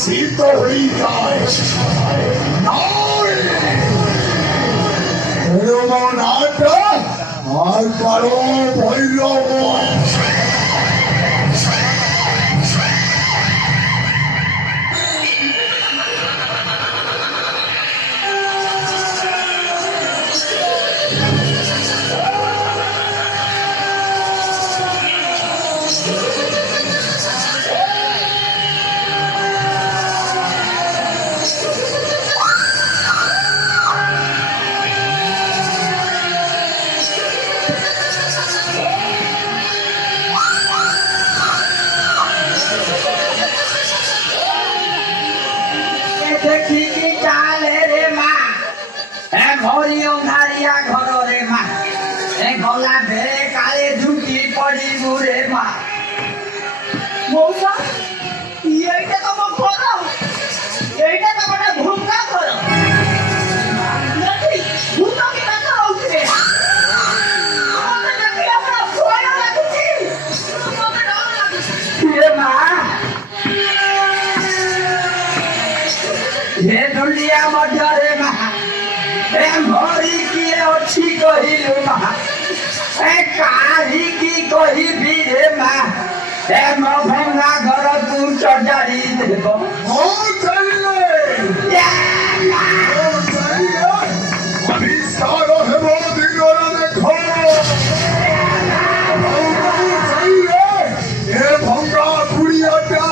শীত হয়ে যায় রমনাটা আর কারো ভৈরব भंगा घर तू चढ़ी देव भंगा कुड़ियाटा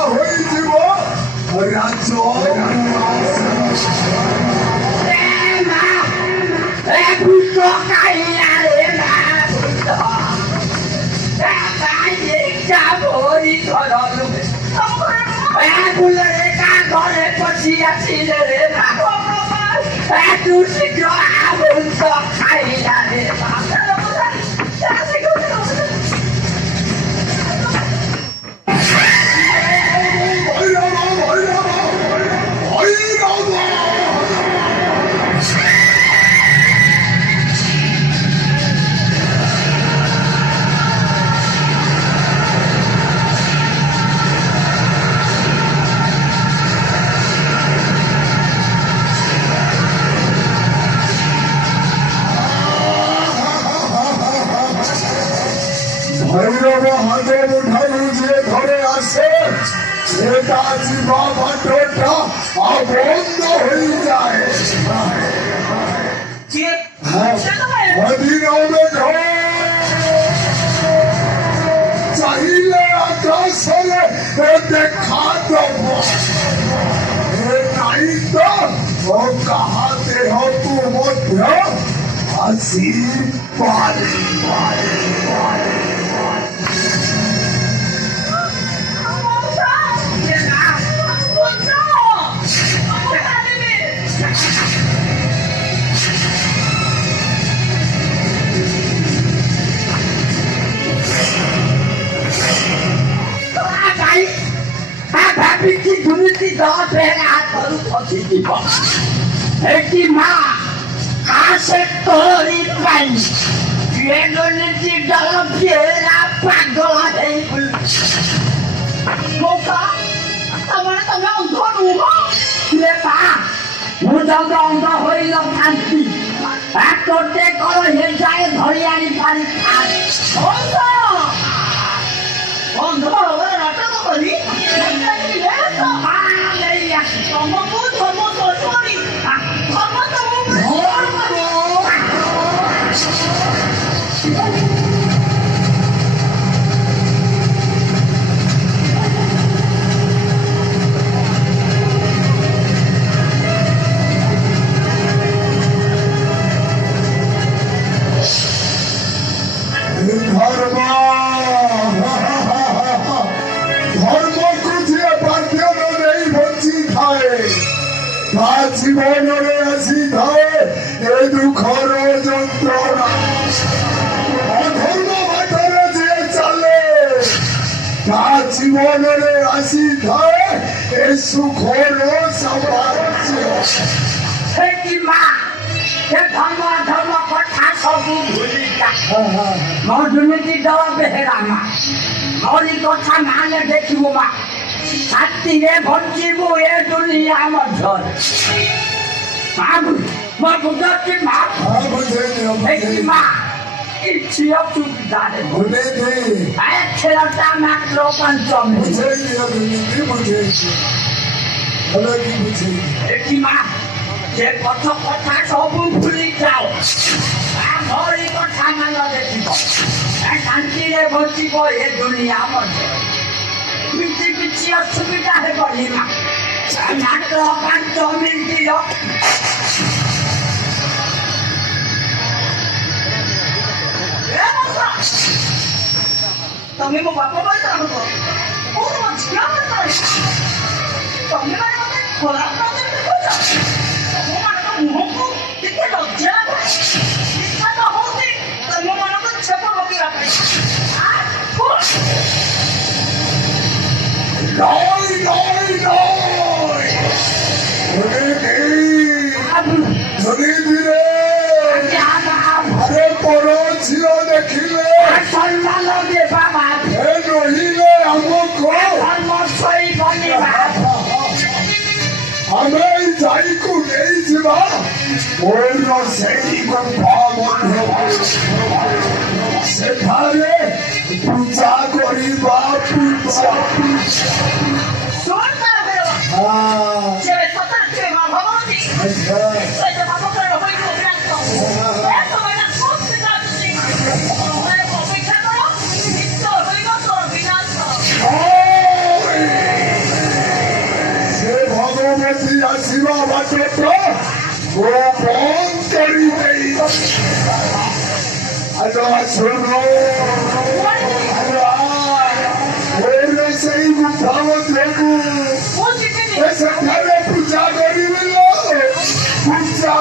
ঘরে পচিয়াছিলে রে একটু শীঘ্র আগুন তো খাইলা রে ভৈরব হাতে উঠালু যে ঘরে আসে সেটা জীবা ভাটটা বন্ধ হয়ে যায় চাইলে আকাশে দেখা দেব নাই তো ও কাহাতে হতু মধ্য আসি পারে দুর্নীতি একটি মা আসে তরি পাই দুর্নীতি দল ফেরা পাগল হয়ে তোমার তবে অন্ধ নুহ পা মুদন্দ অন্ধ হইল শান্তি এক করতে কর হেজায় ধরে আনি পারি অন্ধ নাটক করি জীবনে আসি ধারে এ দুঃখর যন্ত্রণা অধর্ম বাটরে যে চালে তা জীবনে আসি ধারে এ সুখর সাম্রাজ্য মা ধর্ম ধর্ম কথা সবু ভুলি মধুনীতি দল বেহেরা মা মৌরি কথা নালে দেখিব মা 갓띠에 번지고 애 둘이야 먼저 뭐 무섭지 마 백지 마 일치역 준비다네 체력다 막로만 좀 백지 마 제 버터버터 소분 풀리자오 머리도 장난하겠지고 갓띠에 번지고 애 둘이야 먼저 미치었습니다 해버리마 장난꾸러간 좀일지요 Tao mau bapak baca apa tuh? Oh, mau siapa tuh? Tao mau mana tuh? Kalau apa tuh baca? Tao mau mana tuh muhuk? Kita tuh jago. Kita tuh hobi. Tao mau mana tuh siapa hobi apa? Ah, push. Loi. Jadi পড়ছিল দেখিলে সম্মানবে বাবা রহিলে আমক ধর্মশয়ী বনিবা ଆମେ ଯାଇକୁ ନେଇଯିବା ମୋର ସେହି କଥା ମଧ୍ୟ ସେଠାରେ ପୂଜା କରିବା ପୂଜା ଶୁଣ ସେ ସତରେ ସେ ଭଗବତୀ ସେ ବାପଙ୍କର ହୋଇକୁ ଆସିବା ବାଟ ଓ ବନ୍ଦ କରିଦେଇ ଶୁଣ ସେଇ ଗୁଫା ମଧ୍ୟକୁ ସେଠାରେ ପୂଜା କରିବେ ପୂଜା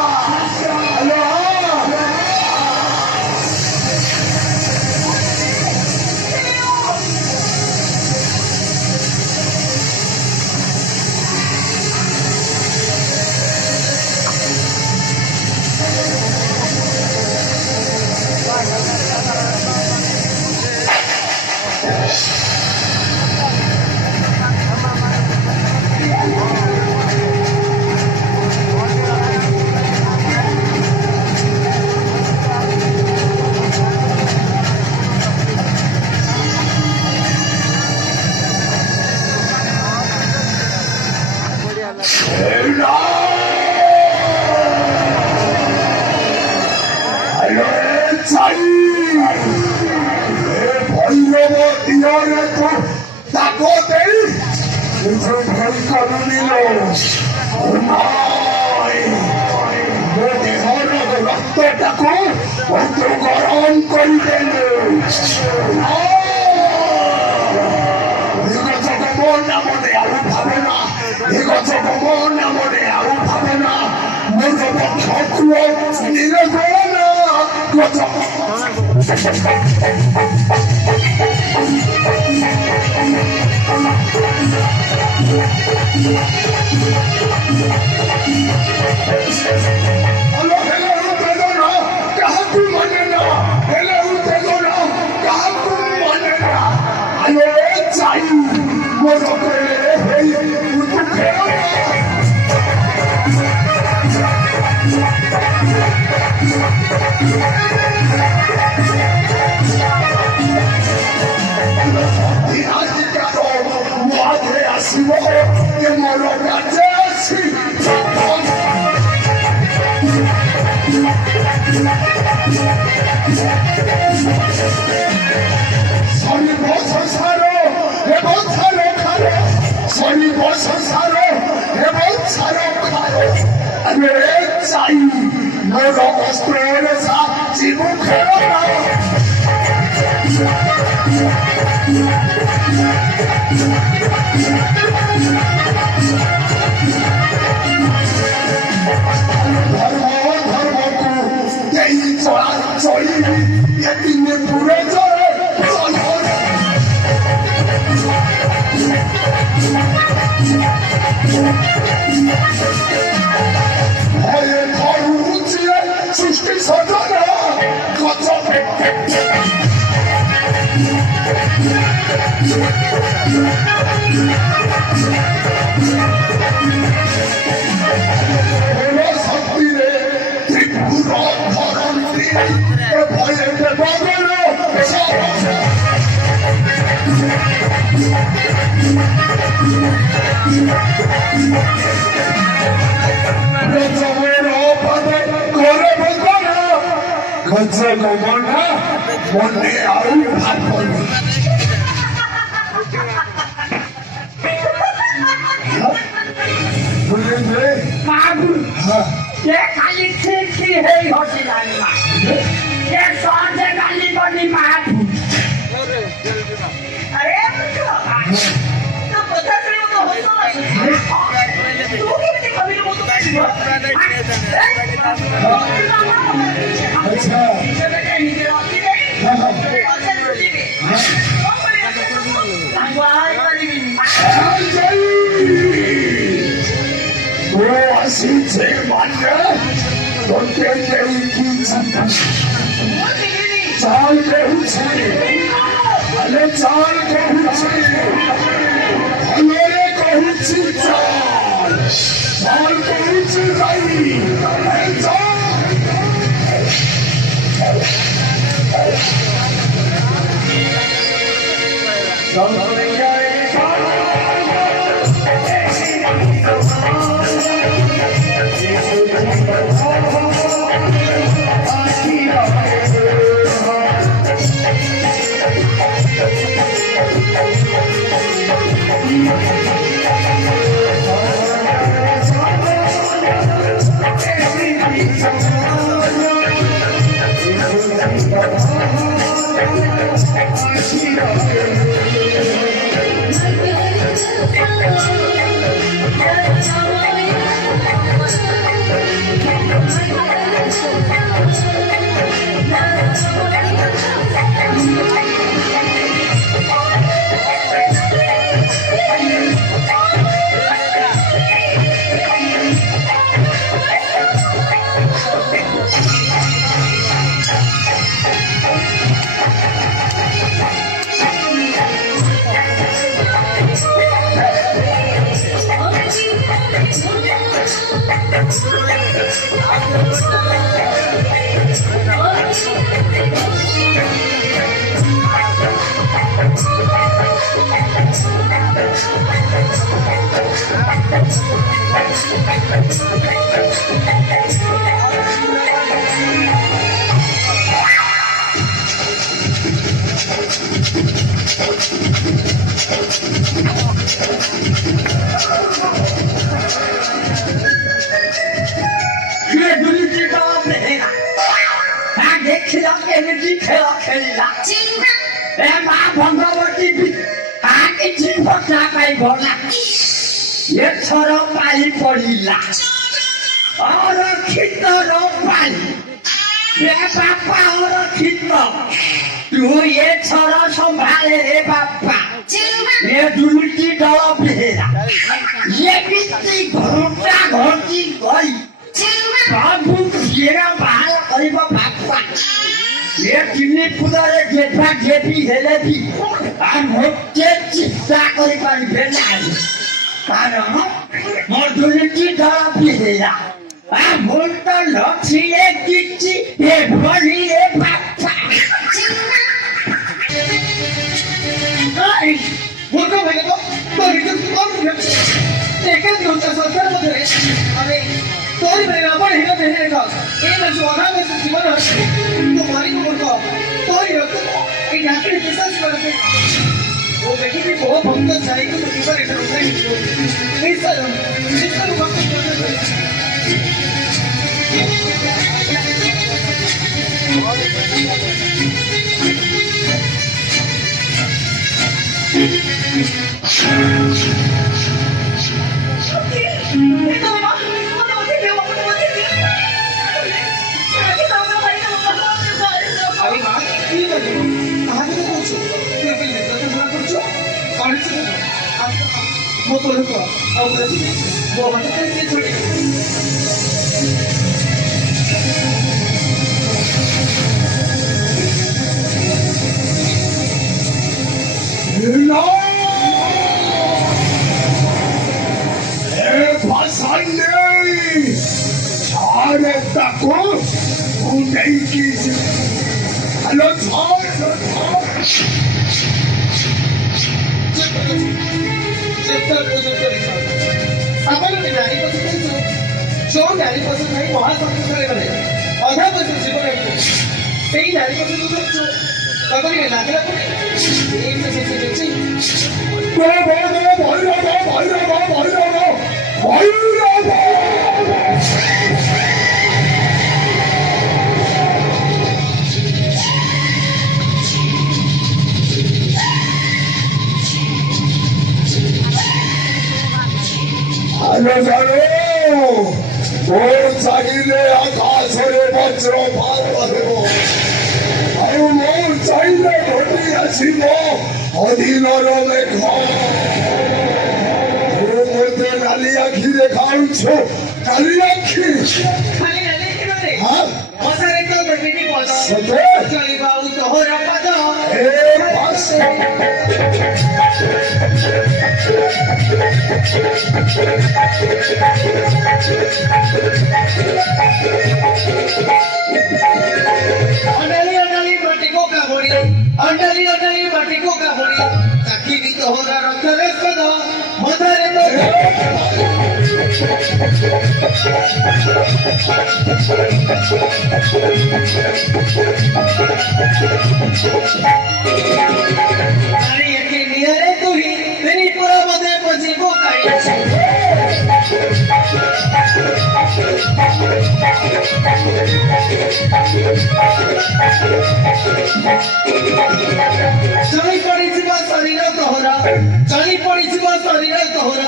ভৈরব ইয়রে তো তাকো দেই ভয় করে নিল দেহর রক্তটাকে অত গরম করে দেল নামনে আরো ভাবে না নামনে আরো ভাবে না মোর পক্ষ নিলে না কাহাকু মানে না চাই মোর আসিব মোর কাছে আসি শনিব সংসার এবং ছাড়ো খারো শনিব সংসার এবং ছাড়ো খারো আমি চাই মোর অস্ত্রের সাক্ষী মুখে ধর্মকু এই চড়ি এদিনে পুরে চড়ে ভয়ে ঘর উঁচিয়ে সৃষ্টি সজনা কত 어쩌고거나 못내 아우 바쁘니 그런데 바보. ये खाली ठीक ही है होशियारी माँ ये कौन से गाली बनी माँ अरे तो पता चले वो तो होता है तू कितने कभी वो तो अच्छा नीचे बैठे नीचे रोटी नहीं अच्छा रोटी भी कौन बोले भगवान वाली भी 너 아시 제일 많네 너 때문에 웃기지 잘 배우지 안에 잘 배우지 안에 배우지 잘 배우지 자이 해자 그래 눈이 뜨거운데 해가 나 내키랑 에너지 태어ଖେ리라 내마 번거벗기 아기 진폭 나가이 보라 얘처럼 빨리 버릴라 얼어 키떠로 빨리 내 바빠 얼어 키떠 또 얘처럼 손발에 바빠 내 눈을 뜨거워 비해라 얘 밑이 고르다 거기 거리 바쁜 피해가 많아 거리고 바빠 얘 뒷니 부다에 개파 개피 해레피 못게 집사 거리고 배나 나는 모두를 더 피해라 뭘또 럭치에 끼지 얘 머리에 바빠 아이 뭘까 왜 이거 머리도 뻥 내가 혼자서 살아보래 아니 तोरी बनेगा पर हेगा बनेगा ये मैं सुना मैं जीवन तुम्हारी को बोलता तोरी रखो ये नाकी पैसा करते वो बेटी भी बहुत भंग जाएगी तो किधर इधर उधर ही ऐसा लोग mau turun kok, aku berarti mau macam ni curi. 일로 대파산네 잘했다고 우내기지 할로 apa yang terjadi positif itu? Jauh dari positif ini, wah sangat sekali. Ada positif itu. সেই নারী কথা বুঝেছ তখনই লাগলা করে এই তো শেষে গেছি আলো জানো ওর চাইলে আকাশরে বজ্র পার দেব আর মোর চাইলে ঘটি আসিব অধীনর মেঘ মধ্যে নালি আখি দেখাউছ নালি আখি খালি নালে একেবারে হ্যাঁ মশারে তো বেটি পদ সতে চলিবা তোহর পদ এ পাশ অন্ডালি অন্ডালি মাটি কোকা ভরি অন্ডালি অন্ডালি মাটি কোকা ভরি চাকিনি তোহরা রক্তরে পদ মশারে তো আরে একে নিয়ে তুই তেরি পুরা মধ্যে পজিব কাই চলি পড়িଯିବ ଶରୀର ତୋହର ଚଳି ପଡିଯିବ ଶରୀର ତୋହର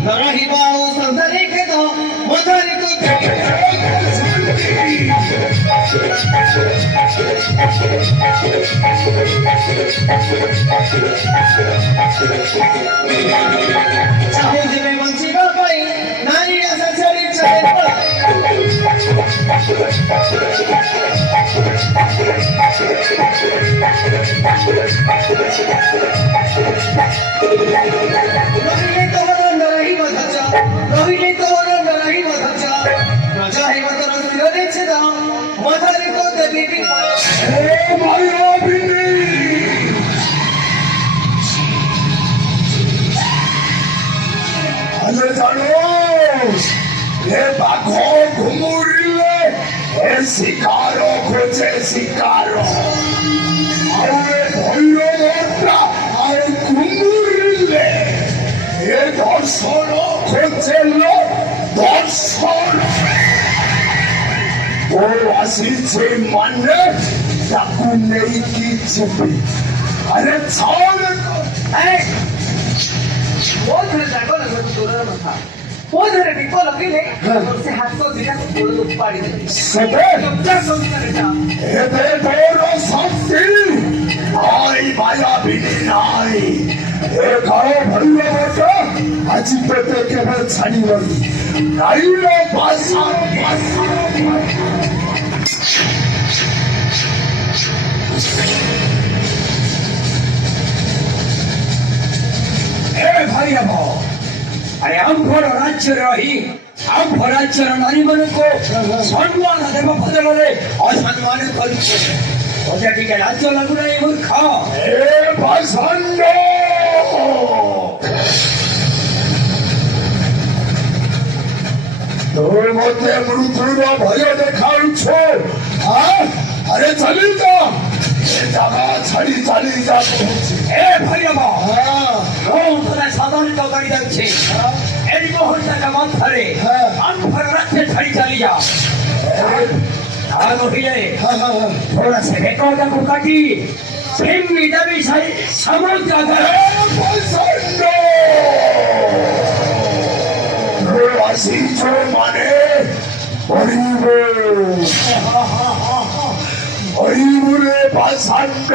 ନ ରହିବ ଆଉ ସଂସାରେ ଖେଦ ମଧାରେ ତୁ ଚାହୁଁଥିବେ ବଞ୍ଚିବା ପାଇଁ ନାରୀ ଆଶା ଛାଡ଼ି ରହିଲେ ତୋହର ନରହିବ ଧଜ ରହିଲେ ତୋହର ନରହିବ ଧଜ ରଜ ହେବ ତୋର ଶିରରେ ଛେଦ ମଧାରେ ତୋ ଦେବୀ ବିପଦ এ মায়াবিনী আলো জানো এ বাঘ ঘুমুরিলে এ শিকার খোঁজে শিকার আর এ ভৈরবটা আর ঘুমুরিলে এ দর্শন খোঁজে দর্শন ও আসিছে মানে তাকু নেইকি যাবে আরে ছাড় କୋଉଥିରେ ଜାଗ ଲାଗିବ ଦୂରର କଥା କୋଉଥିରେ ଦୀପ ଲଗେଇଲେ ସେ ହାତ ଦିଟା ଗୋଡ଼ ଉପାଡ଼ି ଦେବେ সবে এতে তোর শক্তি আই মায়াবিনী নাই এ কারো ভৈরবটা আজি পেতে কেবল ছাড়িবনি নাইলে বাসা हे भाई अब अरे आम्भर राज्य रही आम्भ राज्यर नारी को सम्मान देव बदल असम्मान कर राज्य लगुना मूर्ख এ ভাষাণ্ড তোর মধ্যে মৃত্যুর ভয় দেখাউছ আরে চালি যা এ জায়গা ছাড়ি চালি যা हे भैरव साधारण कर যাচ্ছে এই মুহূর্তের মধ্যে আম্ভর রাজ্যে ছাড়ি চালি যা আর নহিলে थोड़ा से रेकॉर्ड को काटी सिंगी दबी समुद्र ভাষাণ্ড আসিছ মানে হরিব হরিবুরে ভাষাণ্ড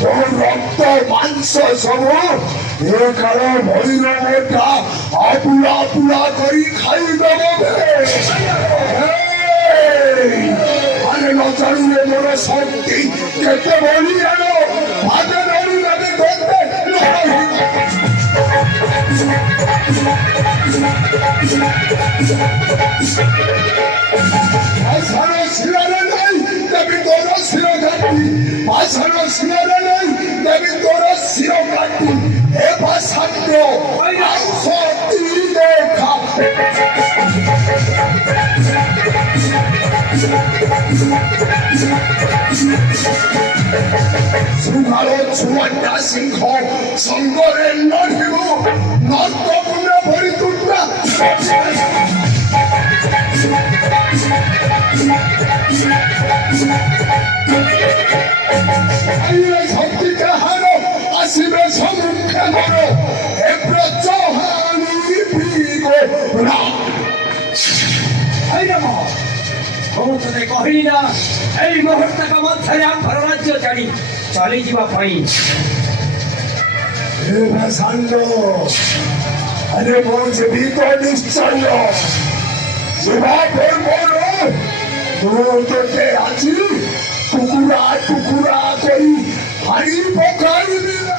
তোর রক্ত মাংস সব এ কারো ভৈরবটা আপুড়া পুড়া করি খাই দেব আরে নচারুরে মোর শক্তি কেতে বলি আনো ভাতে নড়ি নাকি ধরতে ভাষানো শিরারে নাই দেবী তোর শির কাটি ভাষানো শিরারে নাই দেবী তোর শির কাটি এ ভাষাণ্ড মাংস দেখা 수가로 주원자 싱호 선거에 너희고 넌 떠분에 버리둔다. 아이의 성기가 하노 아심의 성묵해노로 에프라 저하니 비고라. 아이라마 거무터네 거ህ리나 에이 모헐다가 못하리 안파로 라জ্যচারী চলে যাবা পাই এভাসান্ডো আরে বলছে বিকো নিশ্চয় জবাবের বড় তোকে আছি কুকুরা কুকুরা করি হাড়ি পকাই দিলা।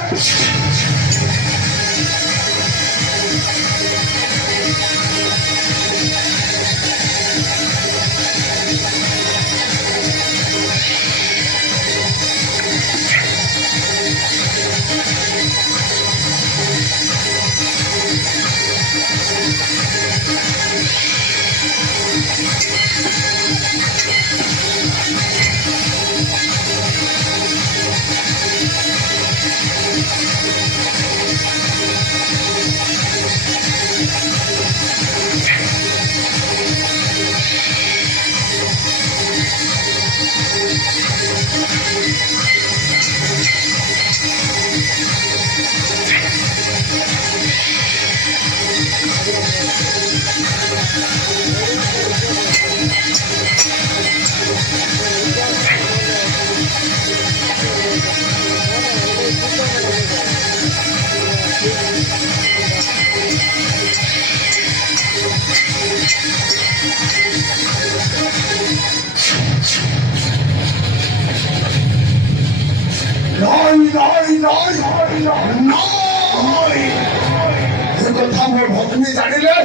কথা মোৰ ভগ্নী জানিলে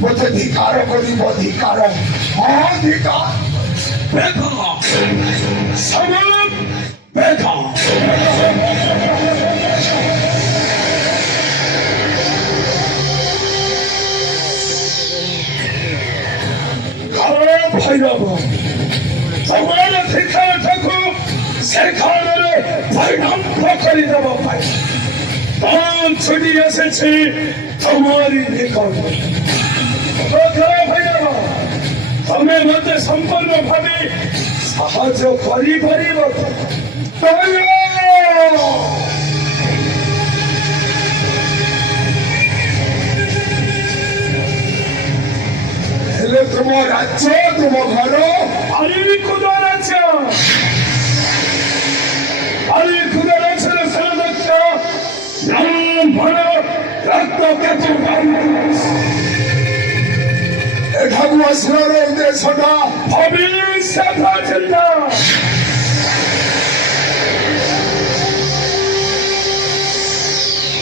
মতে ধিকাৰ কৰিব ধিকাৰ অধিকাৰ বেকা সমন বেকা ভৈরব তোমার শিক্ষা থাকো সেখানে পরিণাম করে দেব পাই তখন ছুটি এসেছে তোমারই নিকট ভৈরব তুমি মতে সম্পূর্ণ ভাবে সাহায্য করিপারিব ହେଲେ ତୁମ ରାଜ୍ୟ ତୁମ ଘର আরে খুদার আছে আরে খুদার আছে সরদক্ষ নাম ভর রক্ত কেতু ଏଠାକୁ ଆସିବାର ଉଦ୍ଦେଶ୍ୟଟା ভবিষ্যৎ চিন্তা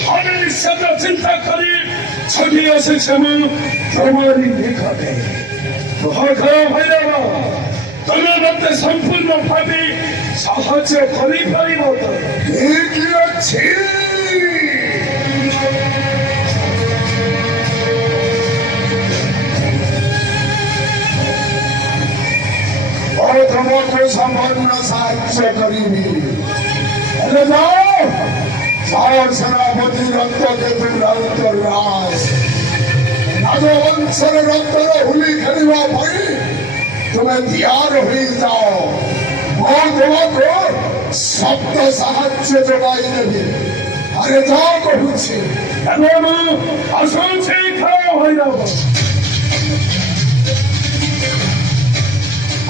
ভবিষ্যৎ চিন্তা করি ছুটি এসেছে তোমারই নিকটে ভৈরব তুমি মতে সম্পূর্ণ ভাবে সাহায্য করিপারিব তো ଠିକ ଅଛି। ଆଉ ତୁମକୁ ସମ୍ପୂର୍ଣ୍ଣ ସାହାଯ୍ୟ କରିବି। ହେଲେ ଯାଅ ଯାଅ ସେନାପତି ରକ୍ତ କେତୁ ରାଉତ ରାଜ ରାଜବଂଶର ରକ୍ତର ହୁଲି ଖେଳିବା ପାଇଁ ତୁମେ ତିଆର ହୋଇଯାଅ। ମୁଁ ତୁମକୁ ଶବ୍ଦ ସାହାଯ୍ୟ ଯୋଗାଇ ଦେବି। ଆରେ ଯାଅ କହୁଛି। এবং আসল সেই খাওয়া ভৈরব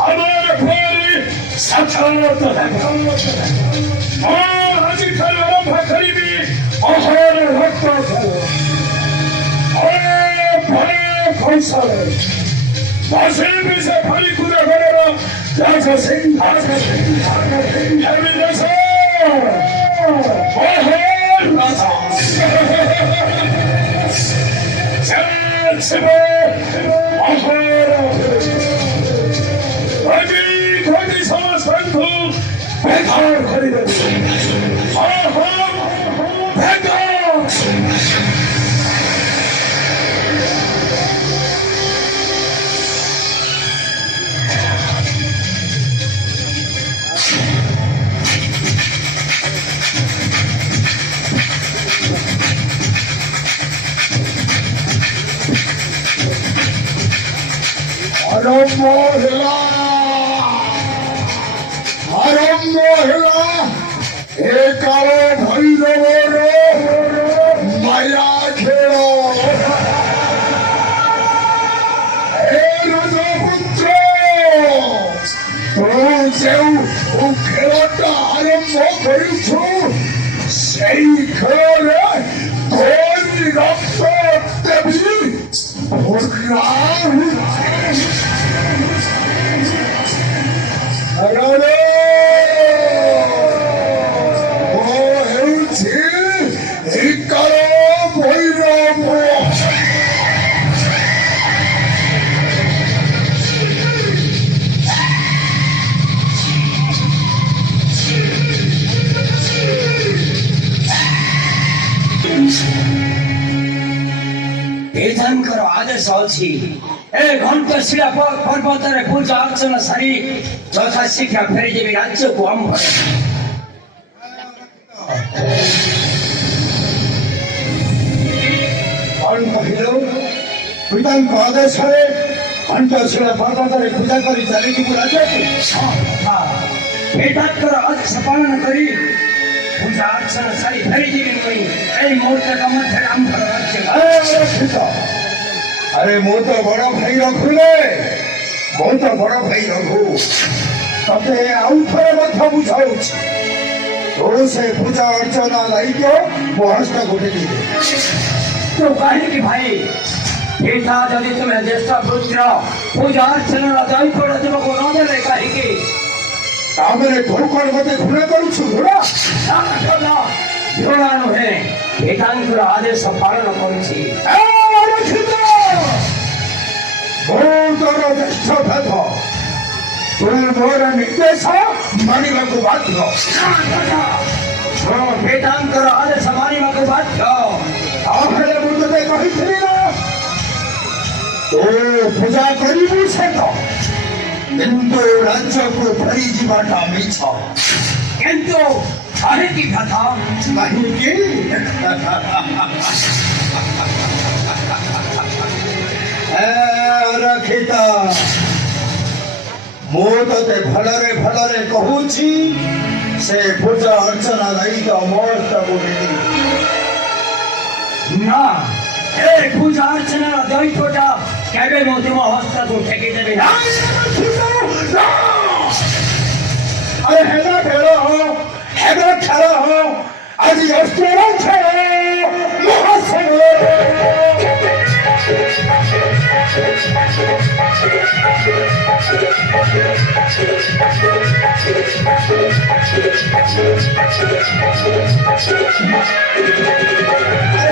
আমার ঘরে সাধারণত আজি খাল আরম্ভ করিবি অহর রক্ত খৈসালে বাসে বিষে ফালি কুদা ঘরের রাজা সিংহাসন বেকার করে দেবে 아름모 해라 아름모 해라 에까로 벌려버려 마약해요 에르도 붙여 동세우 우케왔다 아름모 벌쳐 세이커를 돈이 없어 때문에 올라오지 알아라 뭐해우지 이까로 보이라고 বেদাঙ্কর আদেশ ଅଛି ଏ ଘଣ୍ଟ ଶିଳା ପର୍ବତରେ ପୂଜା ଅର୍ଚ୍ଚନା ସାରି ଯଥା ଶିକ୍ଷା ଫେରିଯିବି ରାଜ୍ୟକୁ ଆମ୍ଭରେ କ'ଣ କହିଲୁ ପିତାଙ୍କ ଆଦେଶରେ ଘଣ୍ଟଶୀଳ ପର୍ବତରେ ପୂଜା କରି ଚାଲିଯିବୁ ରାଜ୍ୟକୁ ବେଦାଙ୍କର ଆଦେଶ ପାଳନ କରି ପୂଜା ଅର୍ଚ୍ଚନା ସାରି ଫେରିଯିବି ମୁଇଁ ଏଇ ମୁହୂର୍ତ୍ତକ ମଧ୍ୟରେ ଆମ୍ଭର ରାଜ୍ୟ ଆରେ ମୁଁ ତ ବଡ଼ ଭାଇ ରଘୁରେ ମୁଁ ତ ବଡ଼ ଭାଇ ରଘୁ ତତେ ଆଉ ଥରେ ମଧ୍ୟ ବୁଝାଉଛି ତୁ ସେ ପୂଜା ଅର୍ଚ୍ଚନା ଦାୟିତ୍ୱ ମୋ ହସ୍ତକୁ ଦେଇଦେ ତୁ କାହିଁକି ଭାଇ ପିତା ଯଦି ତୁମେ ଜ୍ୟେଷ୍ଠ ପୁତ୍ର ପୂଜା ଅର୍ଚ୍ଚନାର ଦାୟିତ୍ୱ ଦେବାକୁ ନ ଦେଲେ କାହିଁକି ତାମାନେ ତୁ କ'ଣ ମତେ ଘୃଣା କରୁଛୁ ଘୃଣା ଘୃଣା ନୁହେଁ ପିତାଙ୍କର ଆଦେଶ ପାଳନ କରୁଛି ତୋର ଜ୍ୟେଷ୍ଠ ଭେଦ ତୁ ମୋର ନିର୍ଦ୍ଦେଶ ମାନିବାକୁ ବାଧ୍ୟ ପିତାଙ୍କର ଆଦେଶ ମାନିବାକୁ ବାଧ୍ୟ ତାହେଲେ ମୁଁ ତତେ କହିଥିଲି ନା ତୁ ପୂଜା କରିବୁ ସତ କିନ୍ତୁ ରାଜ୍ୟକୁ ଫେରିଯିବାଟା ମିଛ କିନ୍ତୁ କାହିଁକି କଥା କାହିଁକି ରଖିତା ମୁଁ ତତେ ଭଲରେ ଭଲରେ କହୁଛି ସେ ପୂଜା ଅର୍ଚ୍ଚନା ଦାୟିତ୍ୱ ମୋ ହସ୍ତକୁ ନା ଏ ପୂଜା ଅର୍ଚ୍ଚନାର ଦାୟିତ୍ୱଟା କେବେ ମୁଁ ତୁମ ହସ୍ତକୁ ଟେକି ଦେବି ନା ଆରେ ହେବା ଖେଳ ହେବା ଖେଳ ଆଜି ଅସ୍ତ୍ର ଖେଳ ମହାସନ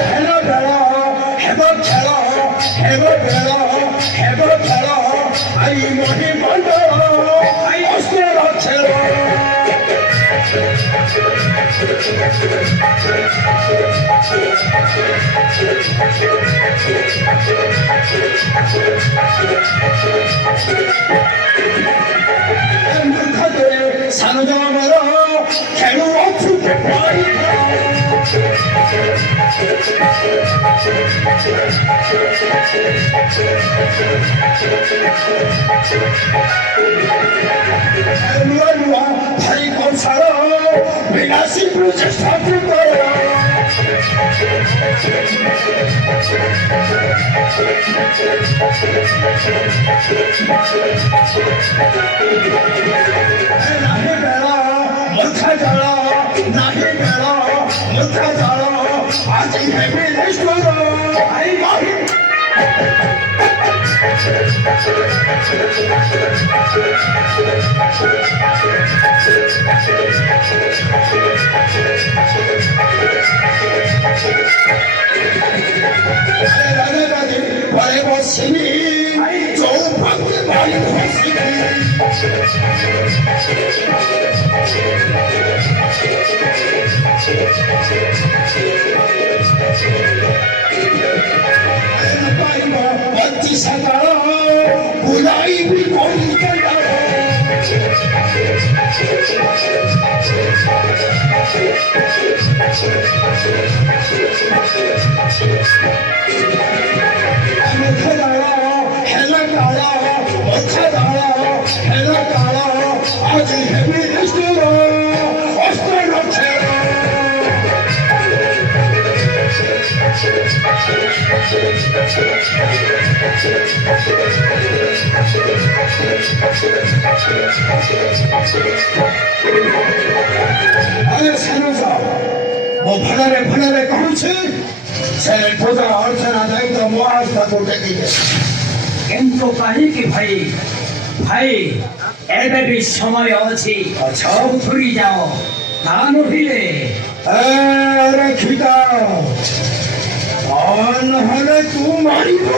हेलो बेलो हेबो खेलो हेबो बेलो हेबो खेलो आई मोहि मंडो आई अस्त्र खेलो 사노자마로 개로 어떻게 누아 다리 검사로 위나시 프로젝트 하필 거야 나히 배라 못하 자라 나히 배라 못하 자라 아직 해비 내시도록 아이 마히 나가지 버려보시니 좋은 방법이 많이 보시니 어찌 사다라 무나이 불공이다 해나가라 ଅଛା ତାଳ ହେଲ ତାଳ ଆଜି ହେବି ଦୃଷ୍ଟିର ଅସ୍ତ୍ର ନଛେ ଆରେ ସାନୁସ ମୁଁ ଭଲରେ କହୁଛି ସେ ପୂଜା ଅର୍ଚ୍ଚନା ଦାୟିତ୍ୱ ମୋ ଆସ୍ଥାକୁ ଟେକିଦେ କିନ୍ତୁ କାହିଁକି ଭାଇ ଭାଇ ଏବେ ବି ସମୟ ଅଛି ଚୌଧୁରୀ ଯାଅ ତା ନହେଲେ ଆରେ ଖିକା ନହେଲେ ତୁ ମାରିବୁ